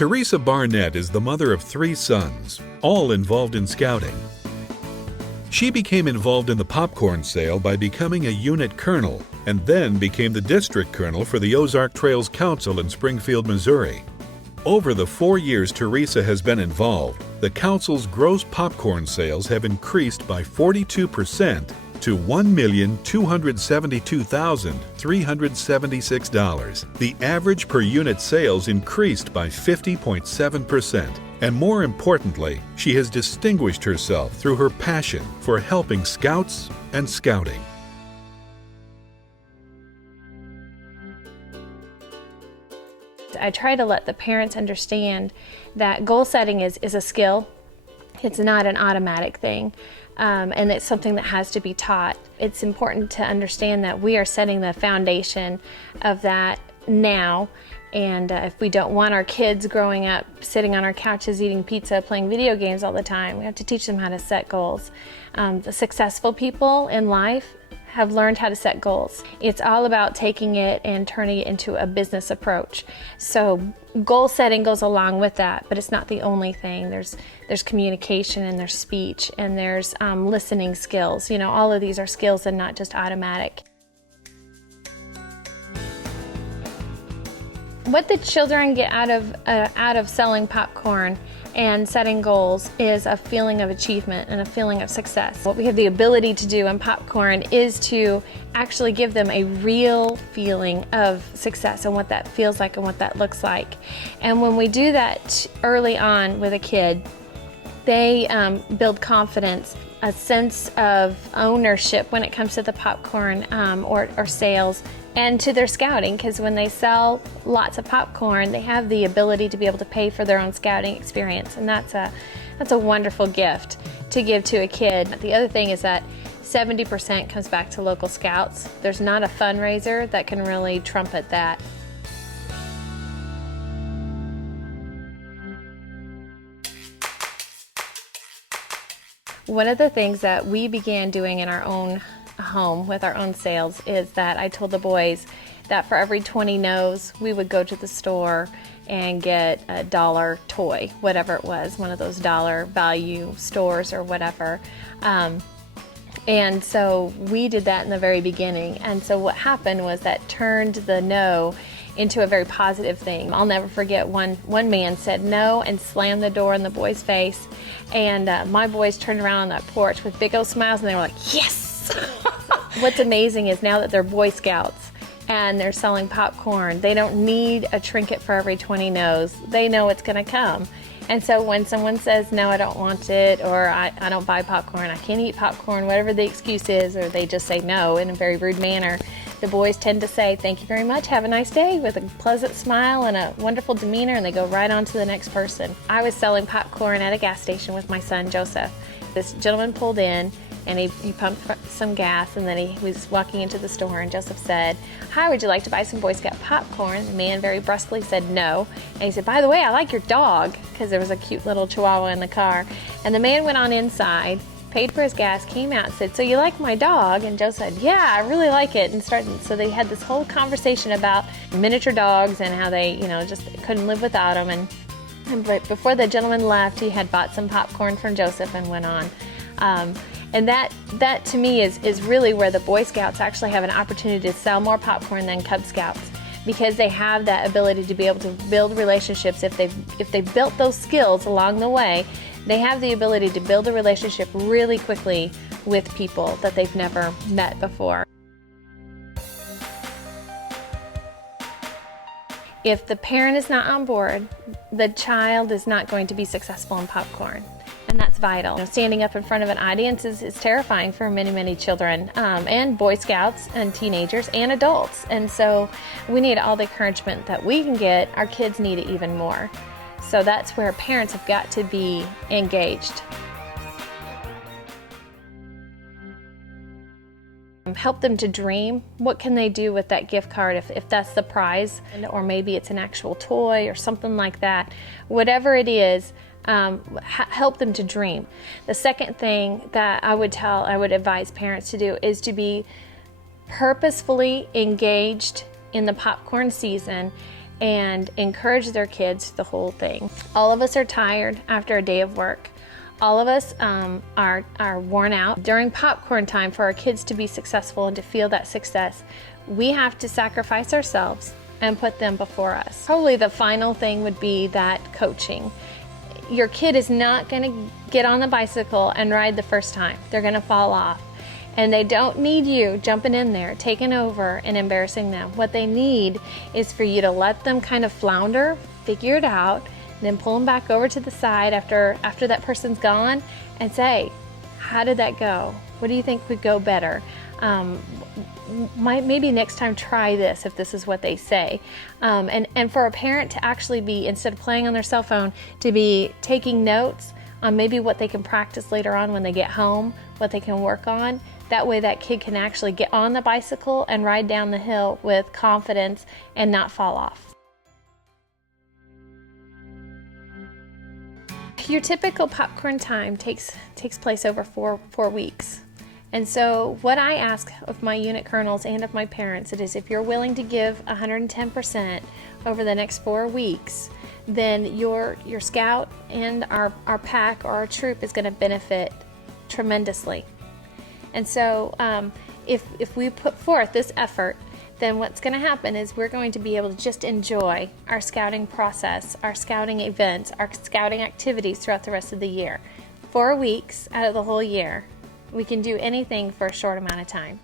Teresa Barnett is the mother of 3 sons, all involved in scouting. She became involved in the popcorn sale by becoming a unit colonel and then became the district colonel for the Ozark Trails Council in Springfield, Missouri. Over the 4 years Teresa has been involved, the council's gross popcorn sales have increased by 42% to $1,272,376. The average per unit sales increased by 50.7%. And more importantly, she has distinguished herself through her passion for helping scouts and scouting. I try to let the parents understand that goal setting is a skill. It's not an automatic thing, and it's something that has to be taught. It's important to understand that we are setting the foundation of that now, and if we don't want our kids growing up sitting on our couches eating pizza, playing video games all the time, we have to teach them how to set goals. The successful people in life have learned how to set goals. It's all about taking it and turning it into a business approach. So goal setting goes along with that, but it's not the only thing. There's communication, and there's speech, and there's listening skills. You know, all of these are skills and not just automatic. What the children get out of selling popcorn and setting goals is a feeling of achievement and a feeling of success. What we have the ability to do in popcorn is to actually give them a real feeling of success and what that feels like and what that looks like. And when we do that early on with a kid, they build confidence, a sense of ownership when it comes to the popcorn or sales, and to their scouting, because when they sell lots of popcorn, they have the ability to be able to pay for their own scouting experience, and that's a wonderful gift to give to a kid. The other thing is that 70% comes back to local scouts. There's not a fundraiser that can really trumpet that. One of the things that we began doing in our own home with our own sales is that I told the boys that for every 20 no's, we would go to the store and get a dollar toy, whatever it was, one of those dollar value stores or whatever. And so we did that in the very beginning. And so what happened was that turned the no into a very positive thing. I'll never forget one man said no and slammed the door in the boy's face. And my boys turned around on that porch with big old smiles, and they were like, yes! What's amazing is now that they're Boy Scouts and they're selling popcorn, they don't need a trinket for every 20 no's. They know it's going to come. And so when someone says, no, I don't want it, or I don't buy popcorn, I can't eat popcorn, whatever the excuse is, or they just say no in a very rude manner, the boys tend to say, thank you very much, have a nice day, with a pleasant smile and a wonderful demeanor, and they go right on to the next person. I was selling popcorn at a gas station with my son, Joseph. This gentleman pulled in, and he pumped some gas, and then he was walking into the store, and Joseph said, hi, would you like to buy some Boy Scout popcorn? The man very brusquely said no, and he said, by the way, I like your dog, because there was a cute little chihuahua in the car. And the man went on inside, paid for his gas, came out and said, so you like my dog? And Joe said, yeah, I really like it. And so they had this whole conversation about miniature dogs and how they, just couldn't live without them. And before the gentleman left, he had bought some popcorn from Joseph and went on. And that to me is really where the Boy Scouts actually have an opportunity to sell more popcorn than Cub Scouts, because they have that ability to be able to build relationships. If they've built those skills along the way, they have the ability to build a relationship really quickly with people that they've never met before. If the parent is not on board, the child is not going to be successful in popcorn. And that's vital. Standing up in front of an audience is terrifying for many, many children, and Boy Scouts and teenagers and adults. And so we need all the encouragement that we can get. Our kids need it even more. So that's where parents have got to be engaged. Help them to dream. What can they do with that gift card if that's the prize? Or maybe it's an actual toy or something like that. Whatever it is, help them to dream. The second thing that I would advise parents to do is to be purposefully engaged in the popcorn season and encourage their kids the whole thing. All of us are tired after a day of work. All of us are worn out. During popcorn time, for our kids to be successful and to feel that success, we have to sacrifice ourselves and put them before us. Probably the final thing would be that coaching. Your kid is not going to get on the bicycle and ride the first time. They're going to fall off. And they don't need you jumping in there, taking over, and embarrassing them. What they need is for you to let them kind of flounder, figure it out, then pull them back over to the side after that person's gone and say, how did that go? What do you think would go better? Maybe next time try this if this is what they say. And for a parent to actually be, instead of playing on their cell phone, to be taking notes on maybe what they can practice later on when they get home, what they can work on. That way that kid can actually get on the bicycle and ride down the hill with confidence and not fall off. Your typical popcorn time takes place over four weeks. And so what I ask of my unit colonels and of my parents, it is if you're willing to give 110% over the next 4 weeks, then your scout and our pack or our troop is going to benefit tremendously. And so if we put forth this effort, then what's going to happen is we're going to be able to just enjoy our scouting process, our scouting events, our scouting activities throughout the rest of the year. 4 weeks out of the whole year, we can do anything for a short amount of time.